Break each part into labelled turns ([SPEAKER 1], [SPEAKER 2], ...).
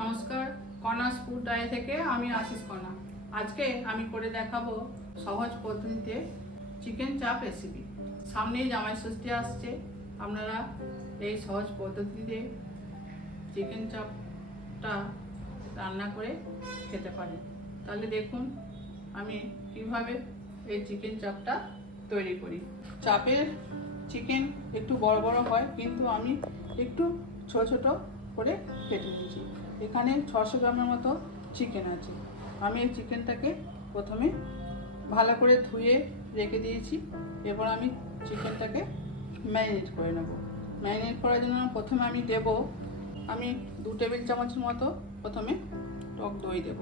[SPEAKER 1] নমস্কার কনাস ফুড থেকে আমি আশিস কণা। আজকে আমি করে দেখাবো সহজ পদ্ধতিতে চিকেন চাপ রেসিপি সামনেই জামাই ষষ্ঠী আসছে, আপনারা এই সহজ পদ্ধতিতে চিকেন চাপটা রান্না করে খেতে পারেন। তাহলে দেখুন, আমি কীভাবে এই চিকেন চাপটা তৈরি করি। চাপের চিকেন একটু বড় বড় হয়, কিন্তু আমি একটু ছোট ছোট করে কেটে দিয়েছি। এখানে ছশো গ্রামের মতো চিকেন আছে। আমি এই চিকেনটাকে প্রথমে ভালো করে ধুয়ে রেখে দিয়েছি। এরপর আমি চিকেনটাকে ম্যারিনেট করে নেব। ম্যারিনেট করার জন্য প্রথমে আমি দেব, আমি দু টেবিল চামচের মতো প্রথমে টক দই দেব।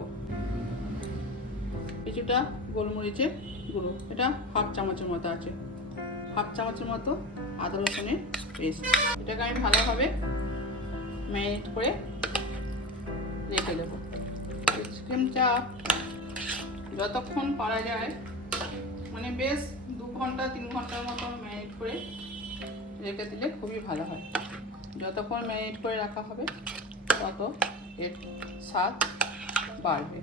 [SPEAKER 1] কিছুটা গোলমরিচের গুঁড়ো, এটা হাফ চামচের মতো আছে। হাফ চামচের মতো আদা রসুনের পেস্ট। এটাকে আমি ভালোভাবে ম্যারিনেট করে রেখে দেবো। চিকেন চাপ যতক্ষণ পারা যায় মানে বেশ দু ঘণ্টা, তিন ঘণ্টার মতো ম্যারিনেট করে রেখে দিলে খুবই ভালো হয়। যতক্ষণ ম্যারিনেট করে রাখা হবে, তত এর স্বাদ বাড়বে।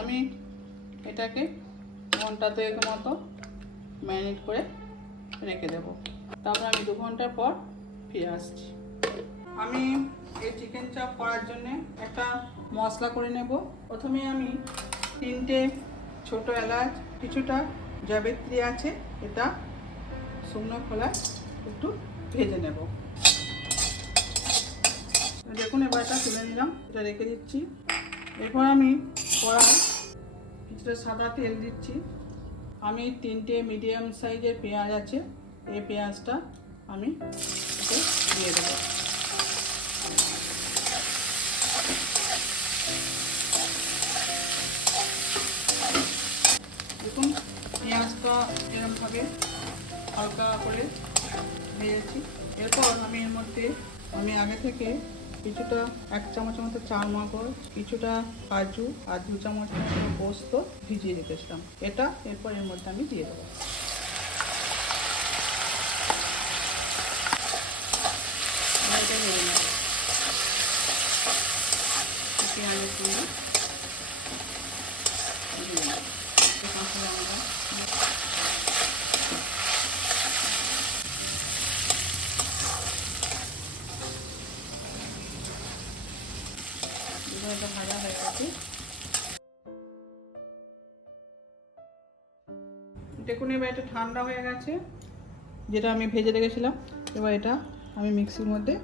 [SPEAKER 1] আমি এটাকে ঘণ্টা দুয়েক মতো ম্যারিনেট করে রেখে দেব। তারপর আমি দু ঘণ্টার পর ফিরে আসছি। আমি এই চিকেন চাপ করার জন্য একটা মশলা করে নেব। প্রথমে আমি তিনটে ছোট এলাচ, কিছুটা জাবেত্রী আছে, এটা শুকনো খোলায় একটু ভেজে নেব। দেখুন, এবার এটা তুলে নিলাম, এটা রেখে দিচ্ছি। এরপর আমি কড়াই কিছুটা সাদা তেল দিচ্ছি। আমি তিনটে মিডিয়াম সাইজের পেঁয়াজ আছে, এই পেঁয়াজটা আমি দিয়ে দেবো দেখুন পেঁয়াজটা এরকমভাবে হালকা করে ভেজেছি। এরপর আমি এর মধ্যে, আমি আগে থেকে কিছুটা এক চামচের মতো চাল মগজ কিছুটা কাজু আর দু চামচ পোস্ত ভিজিয়ে রেখেছিলাম। এটা এরপর এর মধ্যে আমি দিয়ে দেবো। পেঁয়াজের সঙ্গে দিয়ে নেব এই কাঁচা লঙ্কা এবার এটা দেখুন, এবার এটা ঠান্ডা হয়ে গেছে, যেটা আমি ভেজে রেখেছিলাম। এবার এটা আমি মিক্সির মধ্যে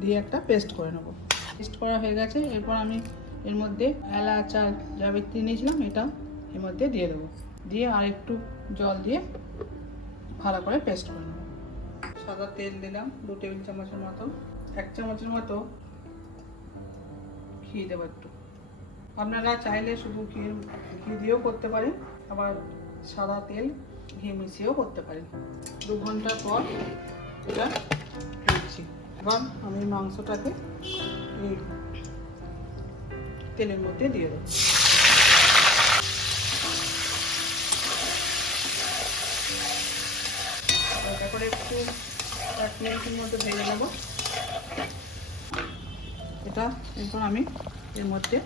[SPEAKER 1] দিয়ে একটা পেস্ট করে নেব। পেস্ট করা হয়ে গেছে, এরপর আমি এর মধ্যে এলাচ আর জাবিত্রী নিয়েছিলাম, এটা এর মধ্যে দিয়ে দেবো। দিয়ে আর একটু জল দিয়ে ভালো করে পেস্ট করে নেব। সাদা তেল দিলাম, দু টেবিল চামচের মতো। এক চামচের মতো ঘি দেবো একটু। আপনারা চাইলে শুধু ঘি ঘি দিয়েও করতে পারেন, আবার সাদা তেল, ঘি মিশিয়েও করতে পারেন। দু ঘণ্টা পর এটা ফিরছি এবার আমি মাংসটাকে এই তেলের মধ্যে দিয়ে দেবো। করে একটু এক মিনিটের মধ্যে ভেজে নেব। এটা এরপর আমি এর মধ্যে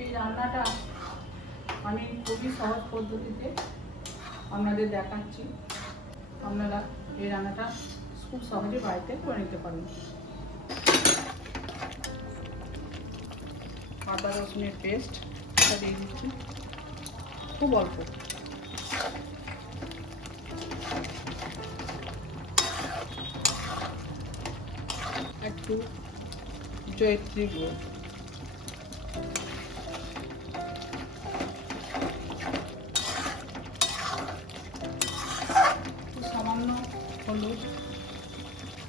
[SPEAKER 1] এই রান্নাটা আমি খুবই সহজ পদ্ধতিতে আপনাদের দেখাচ্ছি। আপনারা এই রান্নাটা খুব সহজে বাড়িতে করে নিতে পারেন। আদা রসুনের পেস্ট দিয়ে দিচ্ছি। খুব অল্প। একটু জয়ত্রী গুঁড়ো। সামান্য হলুদ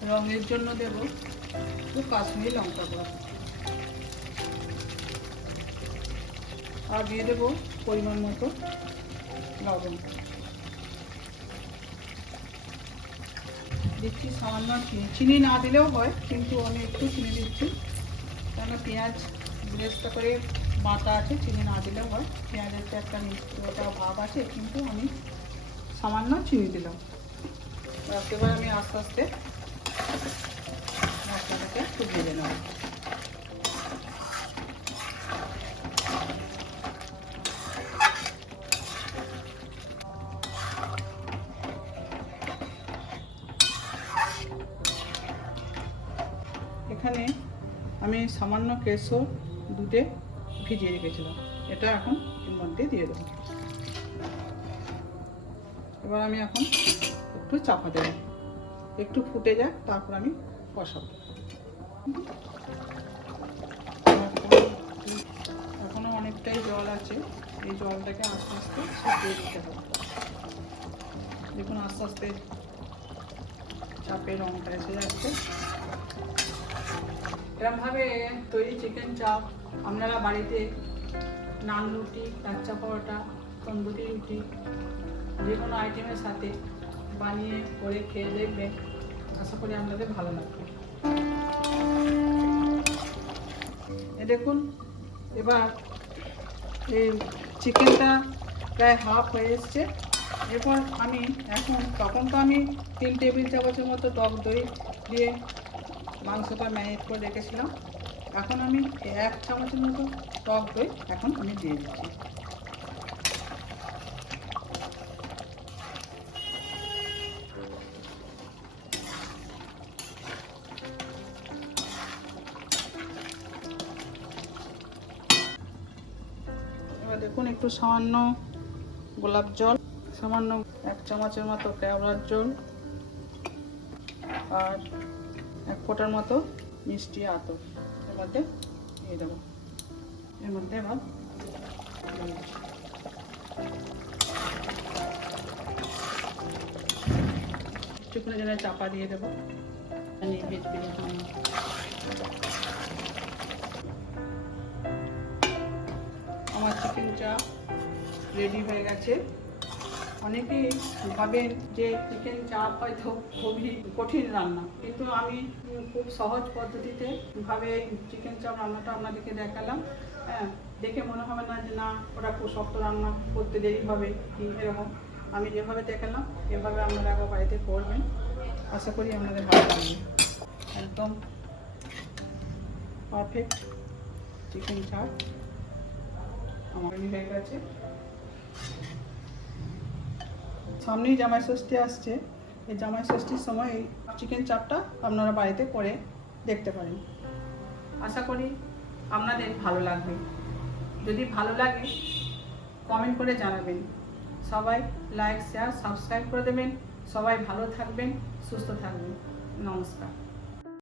[SPEAKER 1] রঙের জন্য দেব। একটু কাশ্মীরি লঙ্কা গুঁড়ো। আর দিয়ে দেবো পরিমাণ মতো লবণ। দিচ্ছি, সামান্য চিনি না দিলেও হয়, কিন্তু আমি একটু চিনি দিচ্ছি। কেন পেঁয়াজ বেরেস্তা করে বাটা আছে, চিনি না দিলেও হয়। পেঁয়াজের তো একটা ওটা ভাব আছে, কিন্তু আমি সামান্য চিনি দিলাম। এবার আমি আস্তে আস্তে মশলাটাকে ফুটিয়ে দিলাম এখানে আমি সামান্য কেশর দুধে ভিজিয়ে রেখেছিলাম। এটা এখন এর মধ্যে দিয়ে দেবো। এবার আমি এখন একটু চাপা দেবো। একটু ফুটে যাক, তারপর আমি বসাবো এখনও অনেকটাই জল আছে। এই জলটাকে আস্তে আস্তে শুকিয়ে দিতে হবে। দেখুন আস্তে আস্তে চাপের রঙটা এসে যাচ্ছে। এরমভাবে তৈরি চিকেন চাপ আপনারা বাড়িতে নান রুটি লাচ্চা পরোটা তন্দুরি রুটি যে কোনো আইটেমের সাথে বানিয়ে করে খেয়ে দেখবেন। আশা করি আপনাদের ভালো লাগবে। দেখুন, এবার এই চিকেনটা প্রায় হাফ হয়ে এসছে। এরপর আমি, এখন তখন তো আমি তিন টেবিল চামচের মতো টক দই দিয়ে মাংসটা ম্যারিনেট করে রেখেছিলাম। এখন আমি এক চামচের মতো টক দই এখন আমি দিয়ে দিচ্ছি। এবার দেখুন একটু সামান্য গোলাপ জল, সামান্য এক চামচের মতো কেওড়ার জল, আর এক ফোঁটার মতো মিষ্টি আতর এর মধ্যে দিয়ে দেবো। এর মধ্যে দিচ্ছি। একটুখানি যেন চাপা দিয়ে দেবো। আমার চিকেন চাপ রেডি হয়ে গেছে। অনেকেই ভাবেন যে চিকেন চাপ হয়তো খুবই কঠিন রান্না। কিন্তু আমি খুব সহজ পদ্ধতিতে ভাবে চিকেন চাপ রান্নাটা আপনাদেরকে দেখালাম। হ্যাঁ দেখে মনে হবে না যে না ওটা খুব শক্ত রান্না করতে দেরি হবে কি এরকম। আমি যেভাবে দেখালাম, এভাবে আপনারা একবার বাড়িতে করবেন। আশা করি আপনাদের ভালো লাগবে। একদম পারফেক্ট চিকেন চাপ আমার হয়ে গেছে। সামনেই জামাই ষষ্ঠী আসছে। এই জামাই ষষ্ঠীর সময় এই চিকেন চাপটা আপনারা বাড়িতে করে দেখতে পারেন। আশা করি আপনাদের ভালো লাগবে। যদি ভালো লাগে কমেন্ট করে জানাবেন। সবাই লাইক শেয়ার সাবস্ক্রাইব করে দেবেন। সবাই ভালো থাকবেন, সুস্থ থাকবেন। নমস্কার।